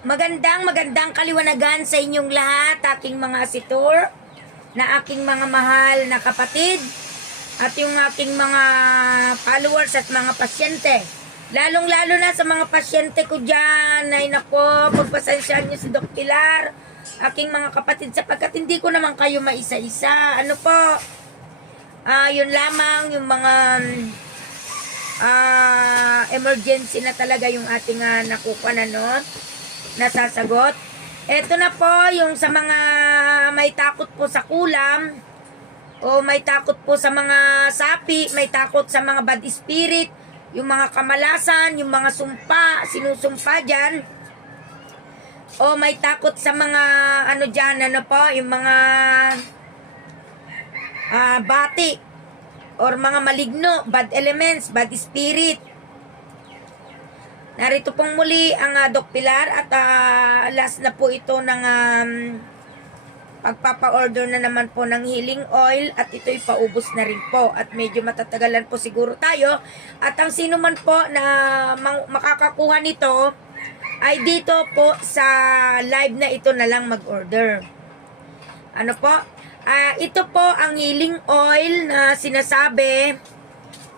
Magandang kaliwanagan sa inyong lahat, aking mga asitor, na aking mga mahal na kapatid, at yung aking mga followers at mga pasyente. Lalong-lalo na sa mga pasyente ko dyan, ay nako, pagpasensyaan nyo si Doc Pilar, aking mga kapatid, sapagkat hindi ko naman kayo maisa-isa. Ano po, yun lamang yung mga emergency na talaga yung ating nakukuha nasasagot. Ito na po yung sa mga may takot po sa kulam o may takot po sa mga sapi, may takot sa mga bad spirit, yung mga kamalasan, yung mga sumpa, sinusumpa dyan, o may takot sa mga yung mga bati or mga maligno, bad elements, bad spirit. Narito pong muli ang Doc Pilar at last na po ito ng pagpapa-order na naman po ng healing oil at ito'y paubos na rin po at medyo matatagalan po siguro tayo at ang sino man po na makakakuha nito ay dito po sa live na ito na lang mag-order. Ano po? Ito po ang healing oil na sinasabi,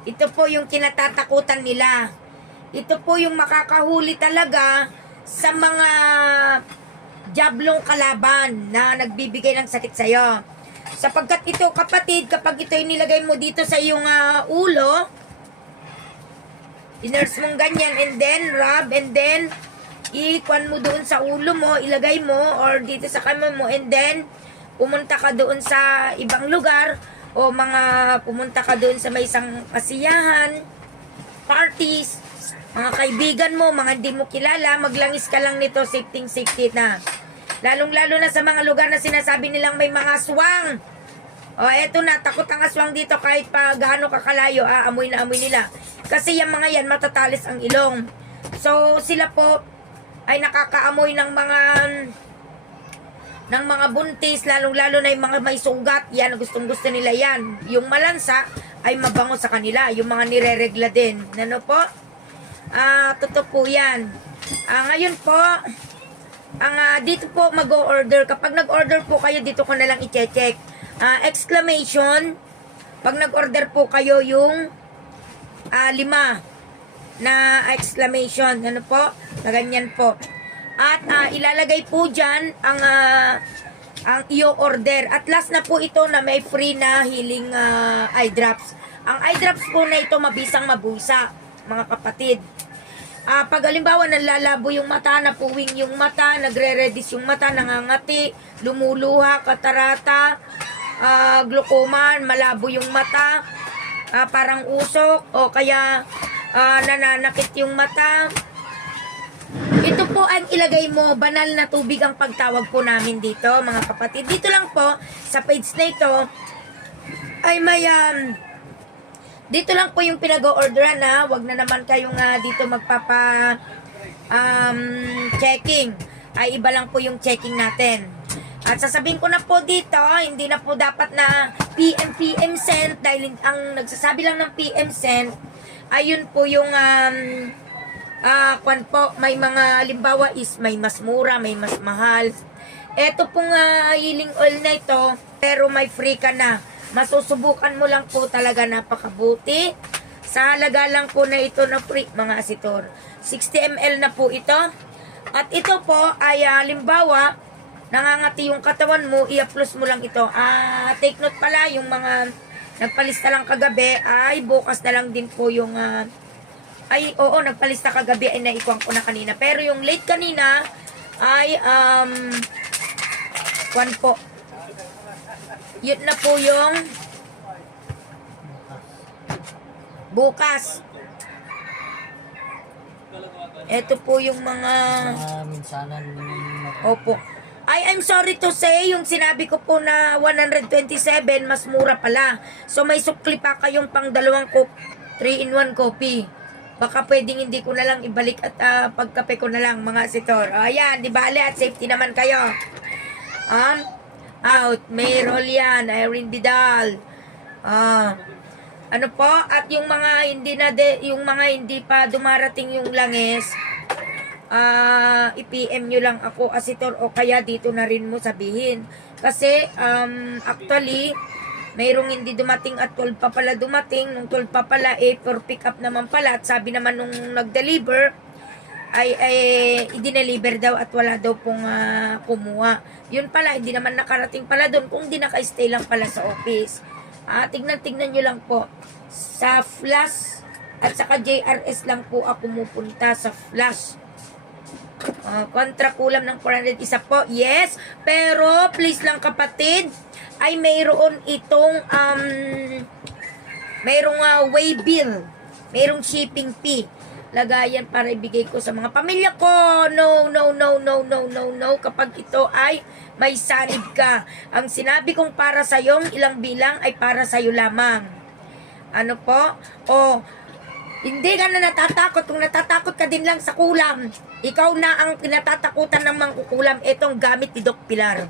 ito po yung kinatatakutan nila. Ito po yung makakahuli talaga sa mga jablong kalaban na nagbibigay ng sakit sa'yo. Sapagkat ito, kapatid, kapag ito inilagay mo dito sa iyong ulo, inurse mong ganyan, and then rub, and then ikuan mo doon sa ulo mo, ilagay mo, or dito sa kamay mo, and then pumunta ka doon sa ibang lugar, o pumunta ka doon sa may isang pasiyahan, parties, mga kaibigan mo, mga hindi mo kilala, maglangis ka lang nito, safety na. Lalong-lalo na sa mga lugar na sinasabi nilang may mga aswang. O, eto na, takot ang aswang dito kahit pa gaano kakalayo, amoy na amoy nila. Kasi yung mga yan, matatalis ang ilong. So, sila po ay nakakaamoy ng mga buntis, lalong-lalo na yung mga may sugat, yan, gustong-gusto nila yan. Yung malansa ay mabango sa kanila, yung mga nireregla din. Ano po? Totoo po yan. Ngayon po, dito po mag-o-order. Kapag nag-order po kayo, dito ko na lang i-check. Exclamation, pag nag-order po kayo yung 5 na exclamation. Ano po? Na ganyan po. At ilalagay po dyan ang i-order. At last na po ito na may free na healing eye drops. Ang eye drops po na ito mabisang mabusa, mga kapatid. Pag halimbawa nalalabo yung mata, napuwing yung mata, nagre-redis yung mata, nangangati, lumuluha, katarata, glaucoma, malabo yung mata, parang usok, o kaya nananakit yung mata. Ito po ang ilagay mo, banal na tubig ang pagtawag po namin dito, mga kapatid. Dito lang po, sa page na ito, ay may dito lang po yung pinag-o-orderan na, wag na naman kayong dito magpapa checking. Ay iba lang po yung checking natin. At sasabihin ko na po dito, hindi na po dapat na PM sent dahil ang nagsasabi lang ng PM sent ayun po yung kwan po, may mga limbawa is may mas mura, may mas mahal. Ito pong healing oil na ito, pero may free ka na. Masusubukan mo lang po talaga, napakabuti. Sa halaga lang po na ito na free, mga asitor. 60 ml na po ito. At ito po ay limbawa, nangangati yung katawan mo, i-plus mo lang ito. Take note pala, yung mga nagpalista lang kagabi, ay bukas na lang din po yung nagpalista kagabi ay naikuha ko na kanina. Pero yung late kanina ay kwan po. Yun na po yung bukas. Ito po yung mga minsanan. opo. I'm sorry to say, yung sinabi ko po na 127, mas mura pala. So may sukli pa kayong pang 3-in-1 coffee. Baka pwedeng hindi ko na lang ibalik at pagkape ko na lang, mga asitor. Ayan, di bale at safety naman kayo. Out, Mayrol yan, Irene Vidal. Ano po? At yung mga hindi pa dumarating yung langis, i-PM nyo lang ako, Asitor, o kaya dito na rin mo sabihin. Kasi, actually, mayroong hindi dumating at 12 pa pala dumating. Nung 12 pa pala, for pick up naman pala. At sabi naman nung nag-deliver, ay i-deliver daw at wala daw pong kumuha. Yun pala, hindi naman nakarating pala doon kung di naka-stay lang pala sa office. Tignan nyo lang po. Sa Flash at saka JRS lang po ako pumupunta sa Flash. Kontra kulam ng 400 isa po. Yes, pero please lang kapatid, ay mayroon itong mayroong way bill, mayroong shipping fee. Lagayan para ibigay ko sa mga pamilya ko. No, no, no, no, no, no, no. Kapag ito ay may sanib ka. Ang sinabi kong para sa yung ilang bilang ay para sa iyo lamang. Ano po? Hindi ka na natatakot. Kung natatakot ka din lang sa kulam, ikaw na ang kinatatakutan ng mangkukulam. Itong gamit ni Doc Pilar.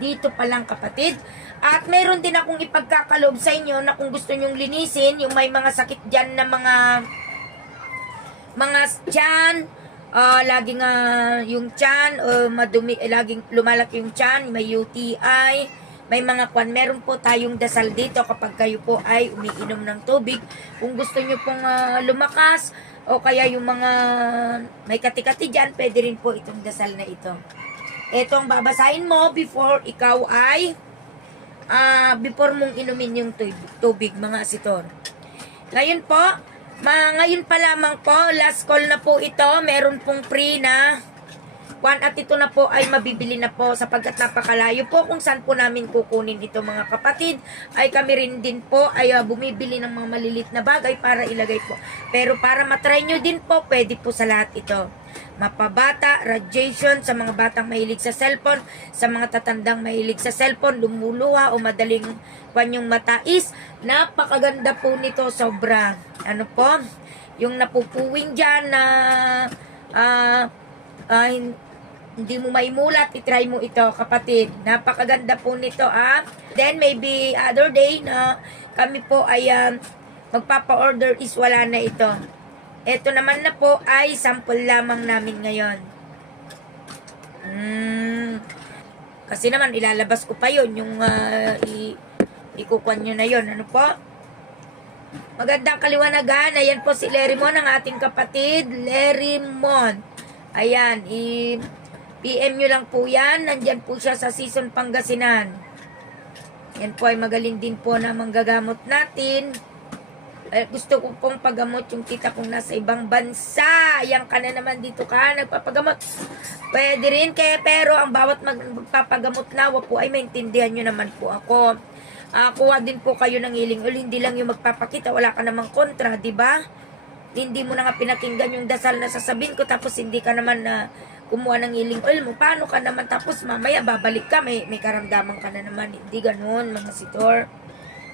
Dito pa lang kapatid. At meron din akong ipagkakaloob sa inyo na kung gusto nyong linisin, yung may mga sakit dyan na mga tiyan, laging yung tiyan, madumi, laging lumalaki yung tiyan, may UTI, may mga meron po tayong dasal dito kapag kayo po ay umiinom ng tubig. Kung gusto nyo pong lumakas, o kaya yung mga may kati-kati dyan, pwede rin po itong dasal na ito. Itong babasahin mo before ikaw ay before mong inumin yung tubig mga asitor. Ngayon po, ngayon pa lamang po, last call na po ito, meron pong free na at ito na po ay mabibili na po sapagkat napakalayo po kung saan po namin kukunin ito mga kapatid. Ay kami rin din po ay bumibili ng mga malilit na bagay para ilagay po. Pero para matry nyo din po, pwede po sa lahat ito. Mapabata, radiation sa mga batang mahilig sa cellphone, sa mga tatandang mahilig sa cellphone, lumuluha o madaling yung matais. Napakaganda po nito, sobra. Ano po? Yung napupuwing dyan na hindi mo maimulat, itry mo ito kapatid. Napakaganda po nito Then maybe other day na kami po ay magpapa-order is wala na ito. Ito naman na po ay sample lamang namin ngayon. Kasi naman ilalabas ko pa yon yung ikukuan nyo na yon. Ano po? Magandang kaliwanagan. Ayan po si Lerimon, ang ating kapatid. Lerimon. Ayan. PM nyo lang po yan. Nandyan po siya sa Season Pangasinan. Yan po ay magaling din po na manggagamot natin. Gusto ko pong pagamot yung tita kong nasa ibang bansa. Yan ka na naman dito ka, nagpapagamot. Pwede rin pero ang bawat magpapagamot lawa po ay maintindihan nyo naman po ako. Kuha din po kayo ng healing oil, hindi lang yung magpapakita, wala ka namang kontra, di ba? Hindi mo na nga pinakinggan yung dasal na sasabihin ko, tapos hindi ka naman na kumuha ng healing oil mo. Paano ka naman tapos mamaya babalik ka, may karamdaman ka na naman. Hindi ganun mga sitor,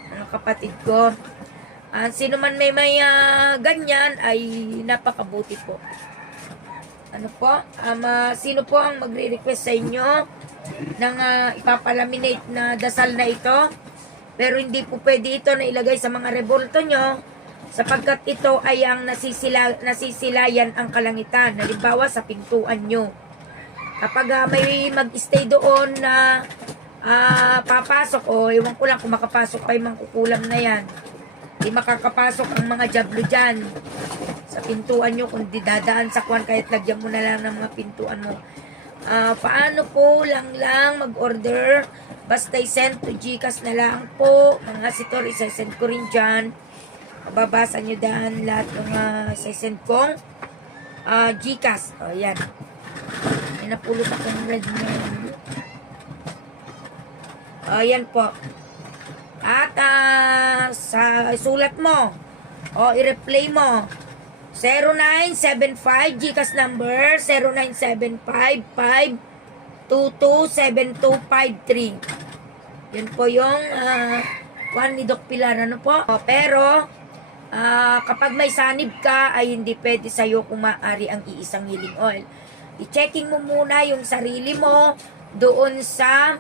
mga kapatid ko. Sino man may ganyan ay napakabuti po. Ano po? Sino po ang magre-request sa inyo ng ipapalaminate na dasal na ito? Pero hindi po pwede ito na ilagay sa mga revolto nyo sapagkat ito ay ang nasisilayan ang kalangitan. Halimbawa sa pintuan nyo. Kapag may mag-stay doon na papasok, ewan ko lang kung makapasok pa yung mangkukulam na yan. Di makakapasok ang mga jablo dyan sa pintuan nyo kung di dadaan sa kwan, kahit lagyan mo na lang ng mga pintuan mo. Paano po lang mag-order? Basta i-send to Gcash na lang po. Mga sitor, isa-send ko rin dyan. Babasa nyo dyan lahat ng isa-send kong Gcash. Yan. May napulot akong red man. Yan po. At sa sulat mo i-replay mo 0975 Gcash number 0975-522-7253. Yun po yung one ni Doc Pilar. Ano po? Pero kapag may sanib ka ay hindi pwede sa'yo kung maaari ang iisang healing oil. I-checking mo muna yung sarili mo doon sa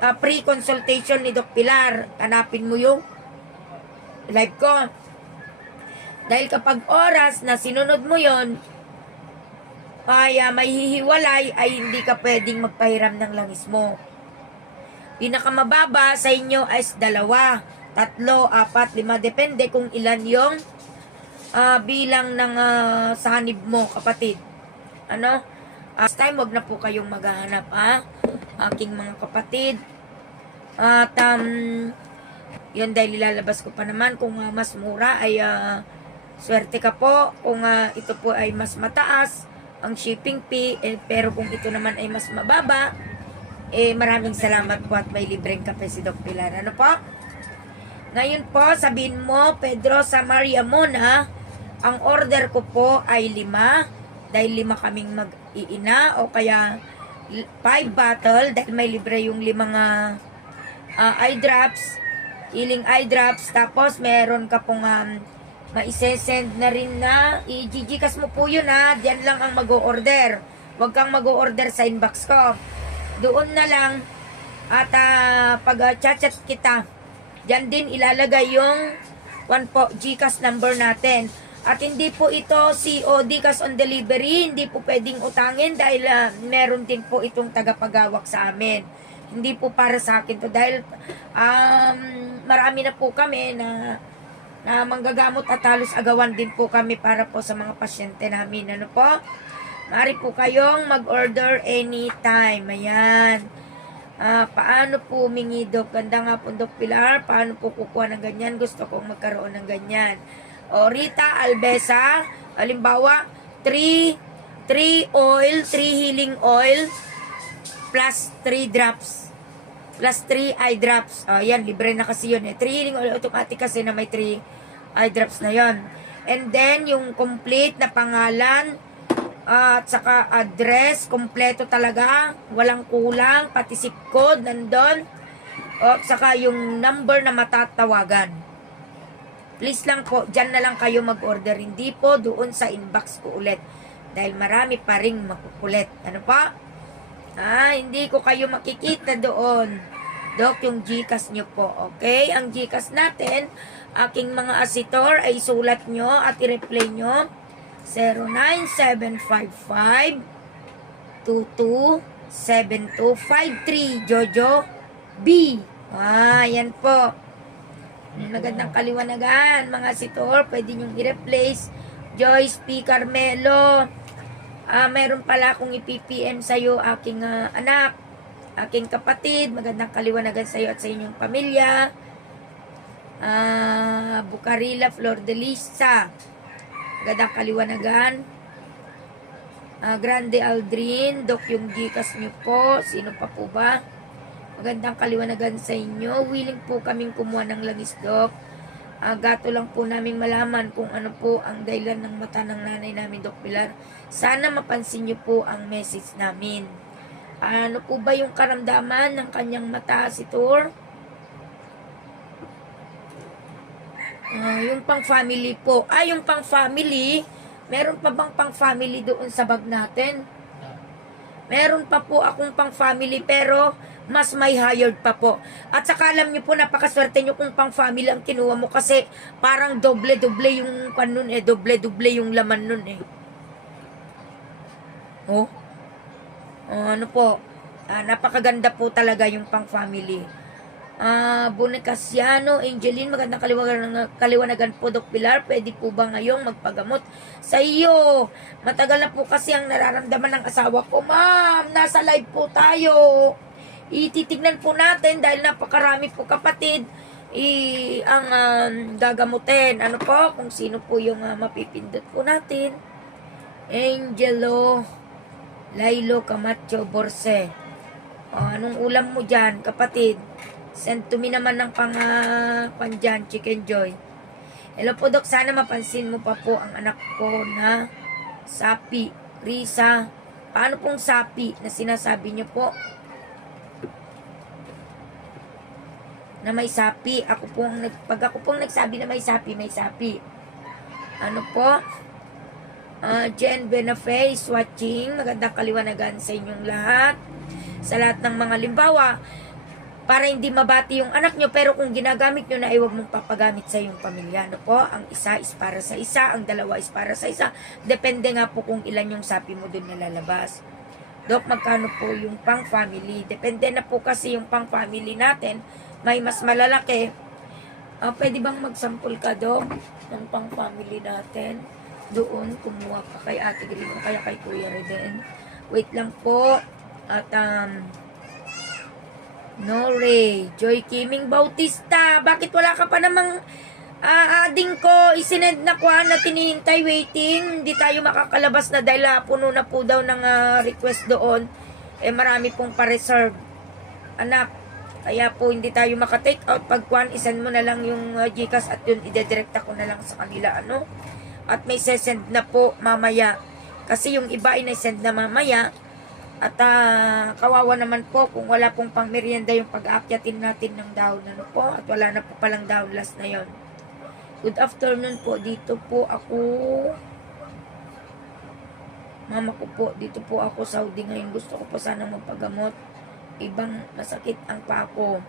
pre-consultation ni Doc Pilar. Hanapin mo yung live ko. Dahil kapag oras na sinunod mo yon ay may hihiwalay, ay hindi ka pwedeng magpahiram ng langis mo. Pinakamababa sa inyo ay 2, 3, 4, 5, depende kung ilan yung bilang ng sanib mo, kapatid. Ano? Last time, wag na po kayong maghahanap, aking mga kapatid. At yun, dahil ilalabas ko pa naman kung mas mura ay swerte ka po. Kung ito po ay mas mataas ang shipping fee, pero kung ito naman ay mas mababa, maraming salamat po at may libreng kape si Doc Pilar. Ano po? Ngayon po, sabihin mo, Pedro sa Maria Mona, ang order ko po ay 5, dahil 5 kaming mag-iina, o kaya 5 bottle, dahil may libre yung 5 eye drops, healing eye drops. Tapos meron ka pong maisesend na rin na i-gigikas mo po yun, diyan lang ang mag-o-order. Huwag kang mag-o-order sa inbox ko, doon na lang. At pag chat kita, diyan din ilalagay yung Gcash number natin. At hindi po ito COD, cash on delivery, hindi po pwedeng utangin dahil meron din po itong tagapagawak sa amin. Hindi po para sa akin to, dahil marami na po kami na manggagamot at halos agawan din po kami para po sa mga pasyente namin. Ano po? Maaari po kayong mag-order anytime. Ayan. Paano po humingi, Dok? Ganda nga po, Dok Pilar. Paano po kukuha ng ganyan? Gusto kong magkaroon ng ganyan. O, Rita Albesa, halimbawa, 3 healing oil, plus 3 drops, plus 3 eye drops. Yan, libre na kasi yun. 3 healing oil, automatic kasi na may 3 eye drops na yon. And then, yung complete na pangalan, at saka address, kompleto talaga, walang kulang, pati zip code nandun, at saka yung number na matatawagan. Please lang po, dyan na lang kayo mag-order, hindi po doon sa inbox ko ulit, dahil marami pa ring makukulit. Ano pa? Hindi ko kayo makikita doon, Dok, yung Gcash nyo po. Okay? Ang Gcash natin, aking mga asitor, ay sulat nyo at i-replay nyo 09755 227253 Jojo B. Yan po. Magandang kaliwanagan, mga asitor. Pwede nyo i-replace. Joyce P. Carmelo. Meron pala akong ipipm sa'yo, aking anak, aking kapatid. Magandang kaliwanagan sa'yo at sa inyong pamilya. Bucarila Flor de Lisa. Magandang kaliwanagan. Grande Aldrin, Dok, yung Gcash nyo po. Sino pa po ba? Magandang kaliwanagan sa inyo. Willing po kaming kumuha ng langis, Dok. Gato lang po naming malaman kung ano po ang dahilan ng mata ng nanay namin, Dok Pilar. Sana mapansin nyo po ang message namin. Ano po ba yung karamdaman ng kanyang mata, si Tor? Yung pang-family po. Yung pang-family, meron pa bang pang-family doon sa bag natin? Meron pa po akong pang-family, pero mas may hired pa po. At saka alam nyo po, napakaswerte nyo kung pang-family ang kinuha mo, kasi parang doble-doble yung kanun doble-doble yung laman nun ano po, napakaganda po talaga yung pang-family. Bonacasiano, Angeline, magandang kaliwanagan po, Dok Pilar. Pwede po ba ngayong magpagamot sa iyo? Matagal na po kasi ang nararamdaman ng asawa ko. Ma'am, nasa live po tayo. Ititignan po natin dahil napakarami po, kapatid, ang gagamutin. Ano po, kung sino po yung mapipindot po natin. Angelo Lailo Camacho Borse. Anong ulam mo dyan, kapatid? Send to me naman ng pandyan, Chicken Joy. Hello po, Dok. Sana mapansin mo pa po ang anak ko na sapi. Risa, paano pong sapi na sinasabi niyo po? Na may sapi. Pag ako pong nagsabi na may sapi, may sapi. Ano po? Jen Benaface watching. Magandang kaliwanagan sa inyong lahat. Sa lahat ng mga limbawa, para hindi mabati yung anak nyo, pero kung ginagamit nyo na ay huwag mong papagamit sa iyong pamilya. Ano po? Ang isa is para sa isa, ang dalawa is para sa isa. Depende nga po kung ilan yung sapi mo dun nalalabas. Dok, magkano po yung pang family? Depende na po kasi yung pang family natin. May mas malalaki. Pwede bang magsampol ka, Dok, ng pang family natin? Doon, kumuha ka kay Ate Green o kaya kay Kuya Reden. Wait lang po. At, Nore, Joy Kiming Bautista, bakit wala ka pa namang ading ko, isinend na kuha na tinihintay, waiting, hindi tayo makakalabas na dahil puno na po daw ng request doon, marami pong pa-reserve, anak, kaya po hindi tayo maka-take out, pag kuhan, isend mo na lang yung Gcash at yun, idedirekta ko na lang sa kanila, at may sesend na po mamaya, kasi yung iba ay na-send na mamaya, at kawawa naman po kung wala pong pang merienda yung pag-aakyatin natin ng dahon po, at wala na po palang dahon last na yon. Good afternoon po, dito po ako, mama ko po, dito po ako Saudi ngayon, gusto ko po sana magpagamot, ibang masakit ang paa ko.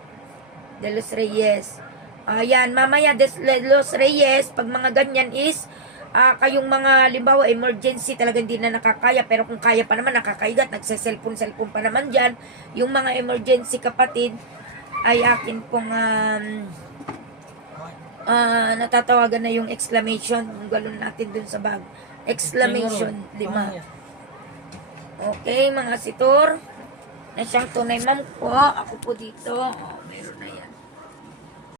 De Los Reyes, ayan, mamaya De Los Reyes, pag mga ganyan is kayong mga limbawa emergency talaga hindi na nakakaya, pero kung kaya pa naman nakakaigat, nagse-cellphone pa naman dyan, yung mga emergency kapatid ay akin pong natatawagan na yung exclamation, yung galon natin dun sa bag, exclamation 5. Okay mga sitor, na siyang tunay ma'am po, ako po dito, meron na yan.